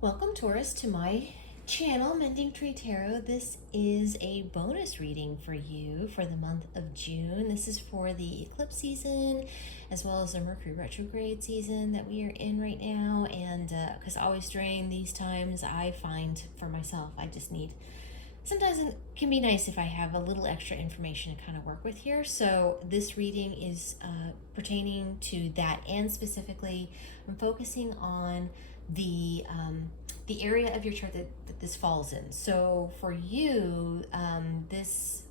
Welcome, Taurus, to my channel, Mending Tree Tarot. This is a bonus reading for you for the month of June. This is for the eclipse season, as well as the Mercury retrograde season that we are in right now. And because always during these times, I find for myself, I just need, sometimes it can be nice if I have a little extra information to kind of work with here. So this reading is pertaining to that, and specifically, I'm focusing on the area of your chart that this falls in. So for you, this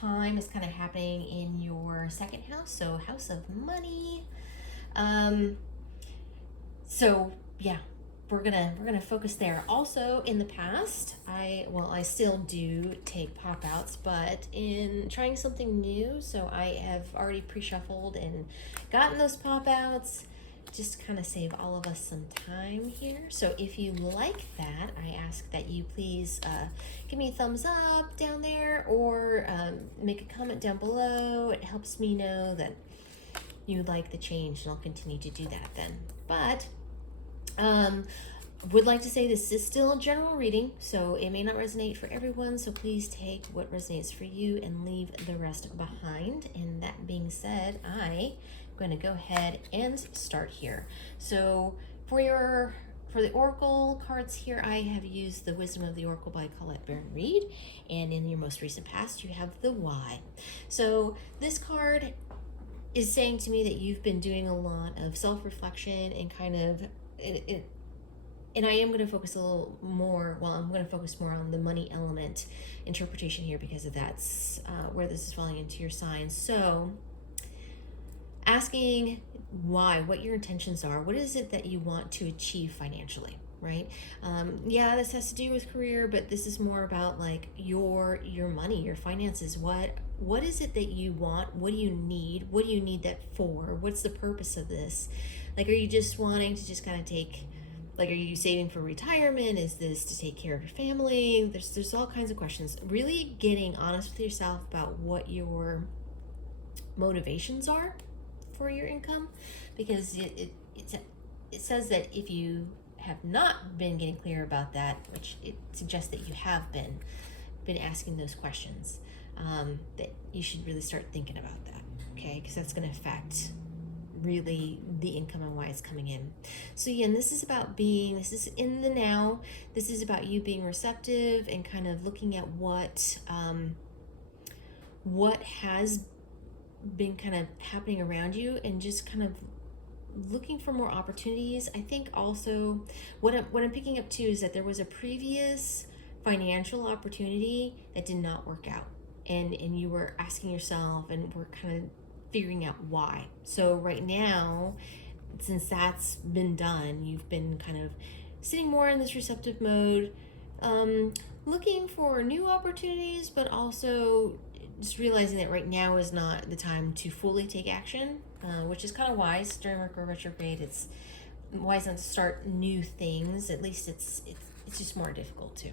time is kind of happening in your second house, so house of money. So yeah, we're gonna focus there. Also, in the past, I still do take pop outs, but in trying something new, so I have already pre-shuffled and gotten those pop outs, just kind of save all of us some time here. So if you like that, I ask that you please give me a thumbs up down there, or make a comment down below. It helps me know that you like the change, and I'll continue to do that then. But would like to say this is still a general reading, so it may not resonate for everyone, so please take what resonates for you and leave the rest behind. And that being said, I'm going to go ahead and start here. So for the oracle cards here, I have used the Wisdom of the Oracle by Colette Baron Reed, and in your most recent past you have the Why. So this card is saying to me that you've been doing a lot of self-reflection and kind of and I am going to focus a little more, I'm going to focus more on the money element interpretation here, because of that's where this is falling into your sign. So asking why, what your intentions are, what is it that you want to achieve financially, right? Yeah, this has to do with career, but this is more about like your money, your finances. What is it that you want? What do you need? What do you need that for? What's the purpose of this? Like, are you just wanting to just kind of are you saving for retirement? Is this to take care of your family? There's all kinds of questions. Really getting honest with yourself about what your motivations are for your income, because it says that if you have not been getting clear about that, which it suggests that you have been asking those questions, that you should really start thinking about that, okay? Because that's going to affect really the income and why it's coming in. So yeah, and this is in the now. This is about you being receptive and kind of looking at what has been kind of happening around you, and just kind of looking for more opportunities. I think also what I'm picking up too is that there was a previous financial opportunity that did not work out, and you were asking yourself and were kind of figuring out why. So right now, since that's been done, you've been kind of sitting more in this receptive mode, looking for new opportunities, but also just realizing that right now is not the time to fully take action, which is kind of wise. During Mercury retrograde, it's wise not to start new things. At least it's just more difficult to.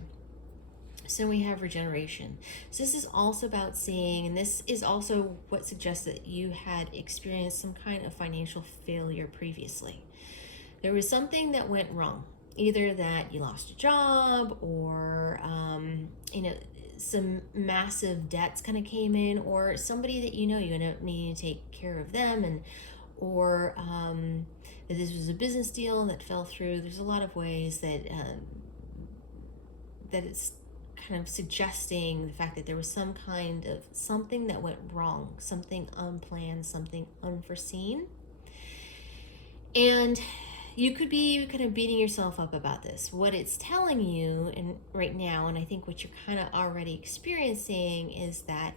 So we have regeneration. So this is also about seeing, and this is also what suggests that you had experienced some kind of financial failure previously. There was something that went wrong, either that you lost a job, or some massive debts kind of came in, or somebody that you ended up needing to take care of them, and or that this was a business deal that fell through. There's a lot of ways that that it's kind of suggesting the fact that there was some kind of something that went wrong, something unplanned, something unforeseen. And you could be kind of beating yourself up about this. What it's telling you right now, and I think what you're kind of already experiencing, is that,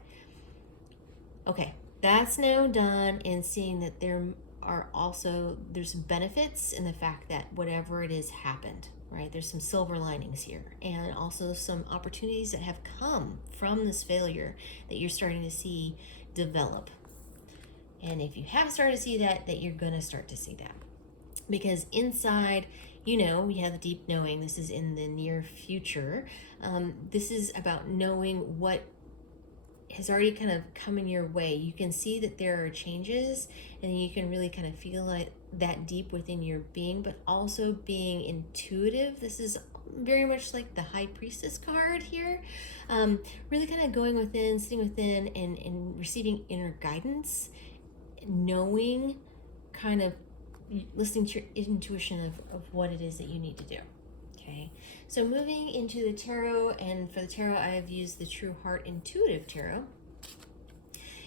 okay, that's now done, and seeing that there's benefits in the fact that whatever it is happened, right? There's some silver linings here, and also some opportunities that have come from this failure that you're starting to see develop. And if you have started to see that you're going to start to see that. Because inside, we have the deep knowing. This is in the near future. This is about knowing what has already kind of come in your way. You can see that there are changes, and you can really kind of feel like that deep within your being, but also being intuitive. This is very much like the High Priestess card here. Really kind of going within, sitting within, and receiving inner guidance, knowing, kind of listening to your intuition of what it is that you need to do. Okay, so moving into the tarot, and for the tarot, I have used the True Heart Intuitive Tarot.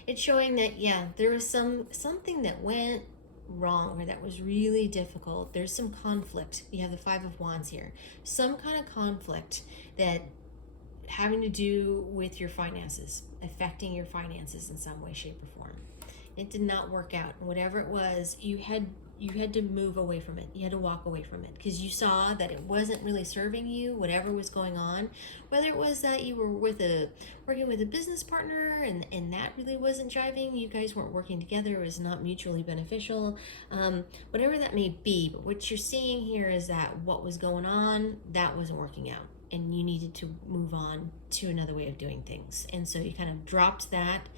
It's showing that, yeah, there was something that went wrong or that was really difficult. There's some conflict. You have the Five of Wands here. Some kind of conflict that having to do with your finances, affecting your finances in some way, shape, or form. It did not work out. Whatever it was, you had to move away from it. You had to walk away from it because you saw that it wasn't really serving you, whatever was going on. Whether it was that you were working with a business partner and that really wasn't jiving, you guys weren't working together, it was not mutually beneficial, whatever that may be. But what you're seeing here is that what was going on, that wasn't working out, and you needed to move on to another way of doing things. And so you kind of dropped that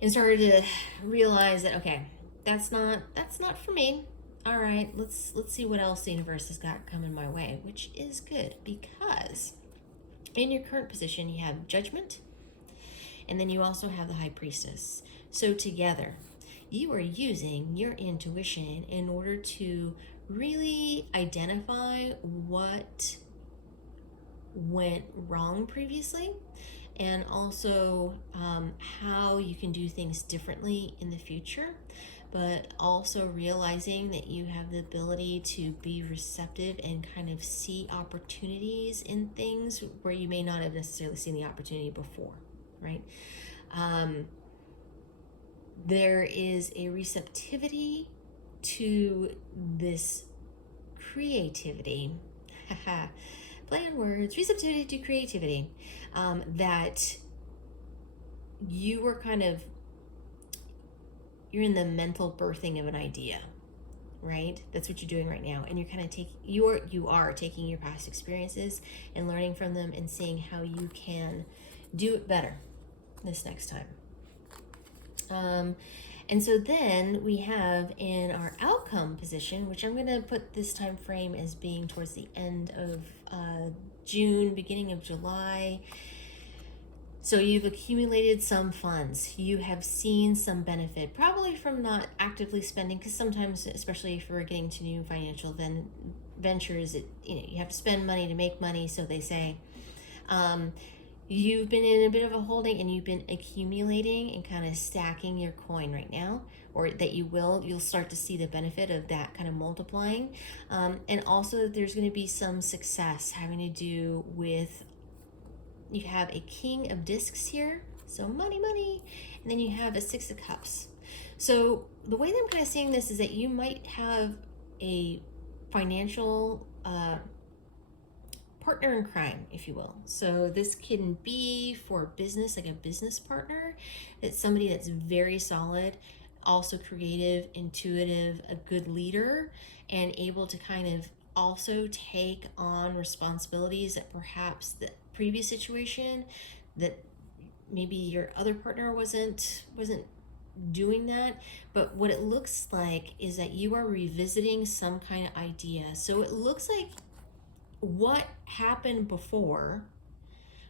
and started to realize that, okay, that's not for me. All right, let's see what else the universe has got coming my way, which is good, because in your current position you have Judgment, and then you also have the High Priestess. So together you are using your intuition in order to really identify what went wrong previously, and also how you can do things differently in the future, but also realizing that you have the ability to be receptive and kind of see opportunities in things where you may not have necessarily seen the opportunity before, right? There is a receptivity to this creativity. Play on words. Receptivity to creativity, that you were kind of, you're in the mental birthing of an idea, right? That's what you're doing right now. And you're kind of you are taking your past experiences and learning from them and seeing how you can do it better this next time. And so then we have in our outcome position, which I'm going to put this time frame as being towards the end of June, beginning of July. So you've accumulated some funds. You have seen some benefit, probably from not actively spending, because sometimes, especially if we're getting to new financial ventures, you have to spend money to make money, so they say. You've been in a bit of a holding, and you've been accumulating and kind of stacking your coin right now, or that you'll start to see the benefit of that kind of multiplying. And also there's going to be some success having to do with, you have a King of Discs here, so money, and then you have a Six of Cups. So the way that I'm kind of seeing this is that you might have a financial partner in crime, if you will. So this can be for business, like a business partner, that's somebody that's very solid, also creative, intuitive, a good leader, and able to kind of also take on responsibilities that perhaps the previous situation, that maybe your other partner wasn't doing that. But what it looks like is that you are revisiting some kind of idea. So it looks like what happened before,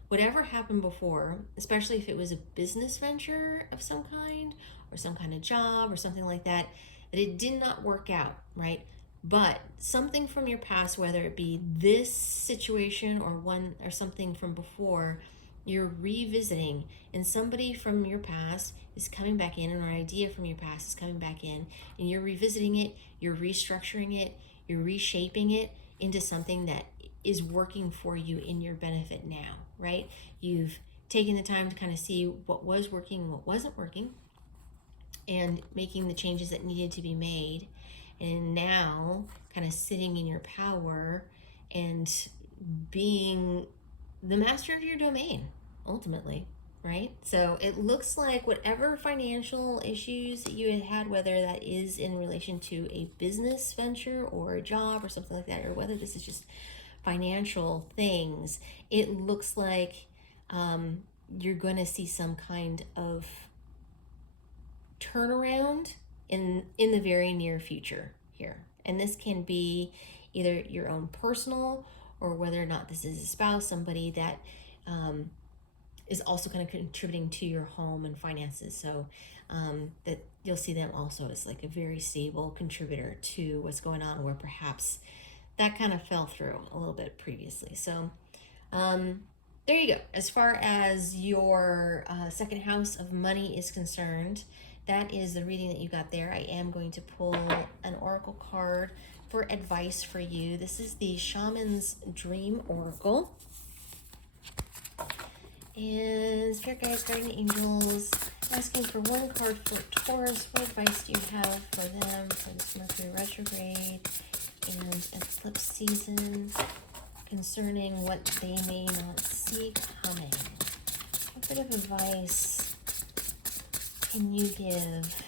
whatever happened before, especially if it was a business venture of some kind or some kind of job or something like that, that it did not work out, right? But something from your past, whether it be this situation or one or something from before, you're revisiting, and somebody from your past is coming back in, and an idea from your past is coming back in, and you're revisiting it, you're restructuring it, you're reshaping it into something that is working for you in your benefit now, right? You've taken the time to kind of see what was working and what wasn't working, and making the changes that needed to be made, and now kind of sitting in your power and being the master of your domain ultimately, right? So it looks like whatever financial issues that you had, whether that is in relation to a business venture or a job or something like that, or whether this is just financial things, it looks like you're going to see some kind of turnaround in the very near future here. And this can be either your own personal, or whether or not this is a spouse, somebody that is also kind of contributing to your home and finances. So that you'll see them also as like a very stable contributor to what's going on, where perhaps that kind of fell through a little bit previously. So there you go. As far as your second house of money is concerned, that is the reading that you got there. I am going to pull an oracle card for advice for you. This is the Shaman's Dream Oracle. And Spirit Guides, Guardian Angels, asking for one card for Taurus. What advice do you have for them for this Mercury retrograde and eclipse season concerning what they may not see coming? What bit of advice can you give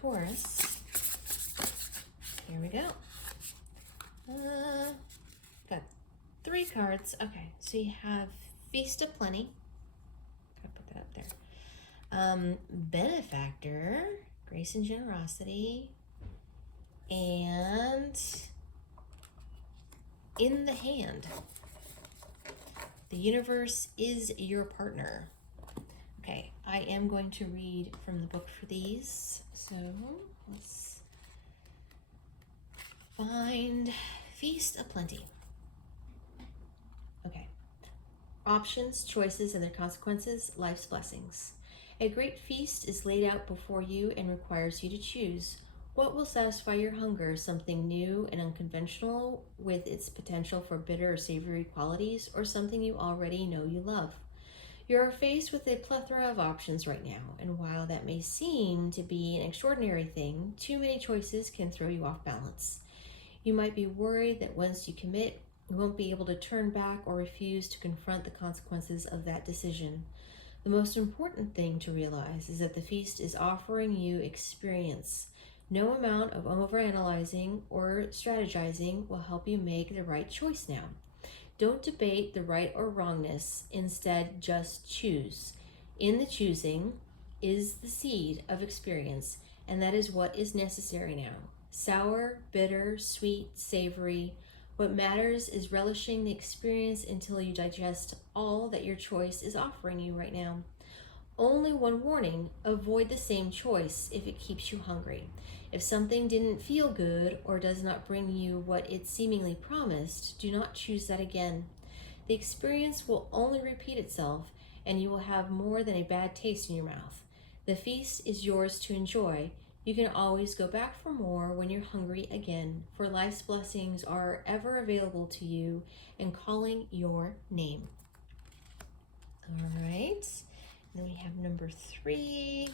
Taurus? Here we go. Got 3 cards. Okay, so you have Feast of Plenty. Gotta put that up there. Benefactor, Grace and Generosity, and In the Hand. The universe is your partner. Okay, I am going to read from the book for these. So let's find Feast of Plenty. Okay. Options, choices, and their consequences, life's blessings. A great feast is laid out before you and requires you to choose. What will satisfy your hunger, something new and unconventional with its potential for bitter or savory qualities, or something you already know you love? You are faced with a plethora of options right now, and while that may seem to be an extraordinary thing, too many choices can throw you off balance. You might be worried that once you commit, you won't be able to turn back or refuse to confront the consequences of that decision. The most important thing to realize is that the feast is offering you experience. No amount of overanalyzing or strategizing will help you make the right choice now. Don't debate the right or wrongness. Instead, just choose. In the choosing is the seed of experience, and that is what is necessary now. Sour, bitter, sweet, savory. What matters is relishing the experience until you digest all that your choice is offering you right now. Only one warning: avoid the same choice if it keeps you hungry. If something didn't feel good or does not bring you what it seemingly promised, do not choose that again. The experience will only repeat itself, and you will have more than a bad taste in your mouth. The feast is yours to enjoy. You can always go back for more when you're hungry again, for life's blessings are ever available to you and calling your name. All right. Then we have number 3,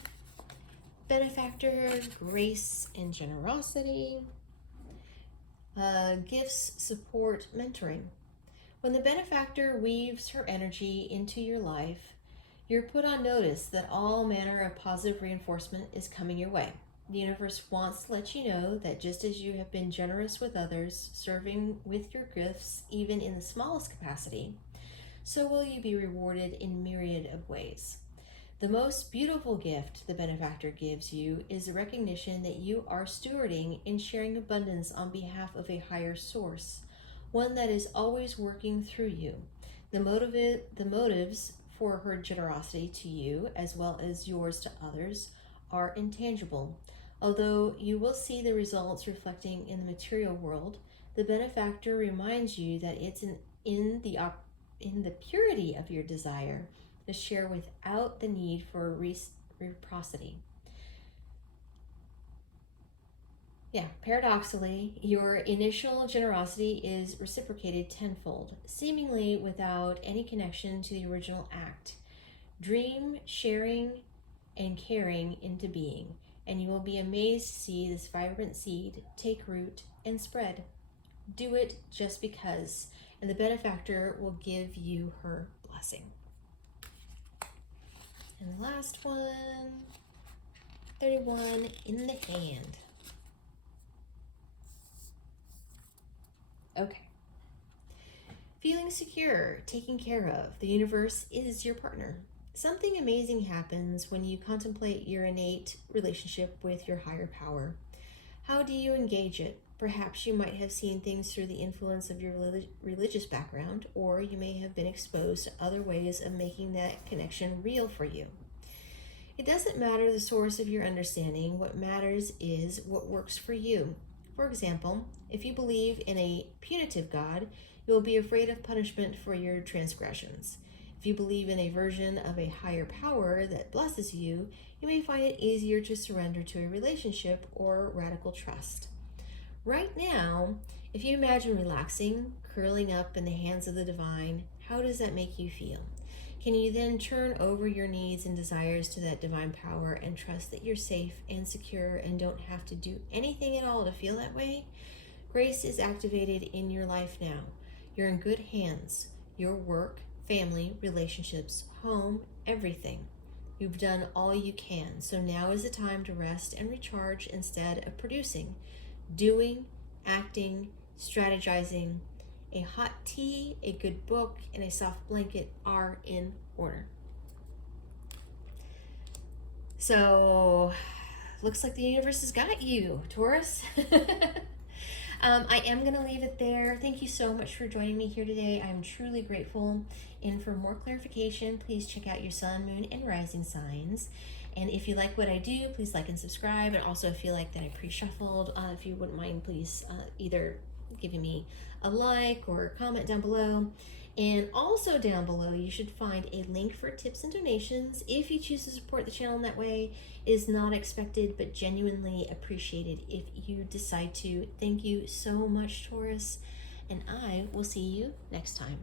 Benefactor, Grace and Generosity. Gifts, support, mentoring. When the benefactor weaves her energy into your life, you're put on notice that all manner of positive reinforcement is coming your way. The universe wants to let you know that just as you have been generous with others, serving with your gifts, even in the smallest capacity, so will you be rewarded in myriad of ways. The most beautiful gift the benefactor gives you is the recognition that you are stewarding and sharing abundance on behalf of a higher source, one that is always working through you. The motives for her generosity to you, as well as yours to others, are intangible. Although you will see the results reflecting in the material world, the benefactor reminds you that it's in the purity of your desire to share without the need for reciprocity. Paradoxically, your initial generosity is reciprocated tenfold, seemingly without any connection to the original act. Dream sharing and caring into being, and you will be amazed to see this vibrant seed take root and spread. Do it just because, and the benefactor will give you her blessing. And the last one, 31, In the Hand. Okay. Feeling secure, taken care of. The universe is your partner. Something amazing happens when you contemplate your innate relationship with your higher power. How do you engage it? Perhaps you might have seen things through the influence of your religious background, or you may have been exposed to other ways of making that connection real for you. It doesn't matter the source of your understanding. What matters is what works for you. For example, if you believe in a punitive God, you will be afraid of punishment for your transgressions. If you believe in a version of a higher power that blesses you, you may find it easier to surrender to a relationship or radical trust. Right now, if you imagine relaxing, curling up in the hands of the divine, how does that make you feel? Can you then turn over your needs and desires to that divine power and trust that you're safe and secure and don't have to do anything at all to feel that way? Grace is activated in your life now. You're in good hands. Your work, family, relationships, home, everything. You've done all you can, so now is the time to rest and recharge instead of producing. Doing, acting, strategizing. A hot tea, a good book, and a soft blanket are in order. So, looks like the universe has got you, Taurus. I am going to leave it there. Thank you so much for joining me here today. I'm truly grateful. And for more clarification, please check out your sun, moon, and rising signs. And if you like what I do, please like and subscribe. And also, if you like that I pre-shuffled, if you wouldn't mind, please either giving me a like or a comment down below. And also down below, you should find a link for tips and donations. If you choose to support the channel in that way, it is not expected, but genuinely appreciated if you decide to. Thank you so much, Taurus, and I will see you next time.